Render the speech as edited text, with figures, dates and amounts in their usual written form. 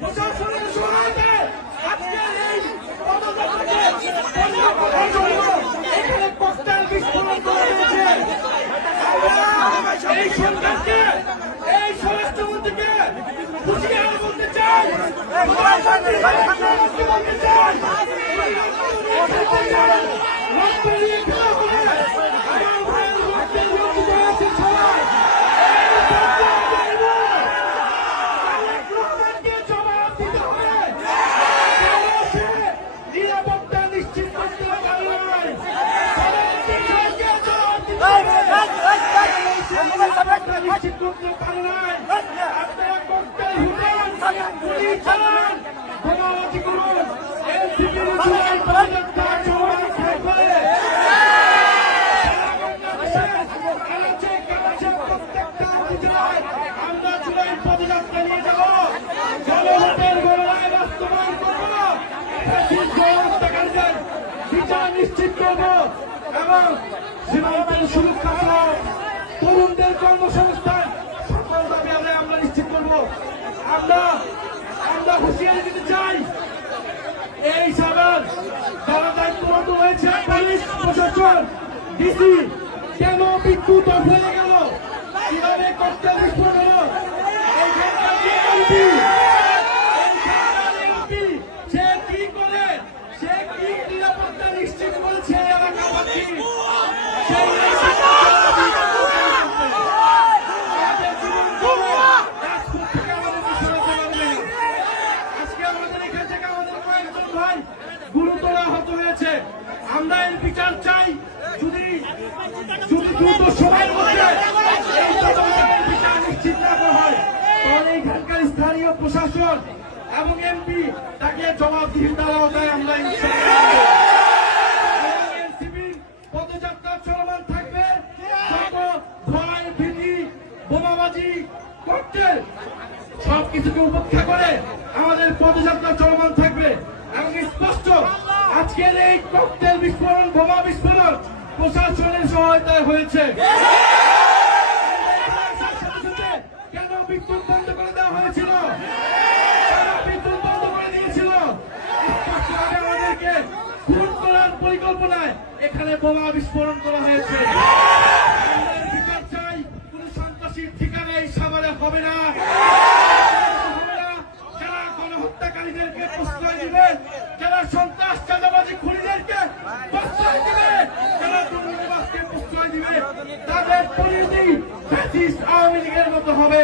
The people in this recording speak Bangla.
প্রশাসনের সহায়তায় আজকের এই পদযাত্রাকে এখানে ককটেল বিস্ফোরণ করা হয়েছে। আমরা এই সরকারকে, এই স্বরাষ্ট্রমন্ত্রীকে হুঁশিয়ার বলতে চাই, বলতে চাই নিশ্চিত করতে পারে নাই। আপনারা ককটেল হুটান, গুলি চালান, বোমাবাজি করুন, এনসিপির জুলাই পদযাত্রা চলমান থাকবে। প্রত্যেকটা উপজেলায় আমরা জুলাই পদযাত্রা নিয়ে যাব, জনমতের গণনায় বাস্তবায়ন করব, হত্যাকারীদের বিচার নিশ্চিত করব এবং সীমান্তের সুরক্ষা সহ তরুণদের কর্মসংস্থান সকল দাবি আমরা নিশ্চিত করব। আমরা হুঁশিয়ারি দিতে চাই, এই সবার যারা দায়িত্বরত হয়েছে, পুলিশ প্রশাসন, ডিসি, কেন বিদ্যুৎ অফ হয়ে গেল, কিভাবে ককটেল বিস্ফোরণ হলো, এইখানকার যে এমপি সে কি করে, সে কি নিরাপত্তা নিশ্চিত করেছে এলাকাবাসী, গুরুতর আহত হয়েছে। আমরা এর বিচার চাই। যদি দ্রুত সময়ের মধ্যে বিচার নিশ্চিত না করা হয়, তাহলে এখানকার স্থানীয় প্রশাসন এবং এমপি তাকে জবাবদিহিতার আওতায় আমরা এনসিপির পদযাত্রা চলমান থাকবে। যত ভয়, ভীতি, বোমাবাজি, ককটেল সবকিছুকে উপেক্ষা করে আমাদের পদযাত্রা চলমান থাকবে এবং স্পষ্ট আজকের এই ককটেল বিস্ফোরণ, বোমা বিস্ফোরণ প্রশাসনের সহায়তায় হয়েছে। কেন বিদ্যুৎ বন্ধ করে দেওয়া হয়েছিল, বিদ্যুৎ বন্ধ করে দিয়েছিল, আমাদেরকে খুন করার পরিকল্পনায় এখানে বোমা বিস্ফোরণ করা হয়েছে। বিচার চাই, কোন সন্ত্রাসীর ঠিকানা এই সাভারে হবে না। যারা গণহত্যাকারীদেরকে প্রশ্রয় দিবে, যারা সন্ত্রাস চাঁদাবাজি খুনিদেরকে প্রশ্রয় দিবে, যারা দুর্নীতিবাজকে প্রশ্রয় দিবে, তাদের পরিণতি ফ্যাসিস্ট আওয়ামী লীগের মতো হবে।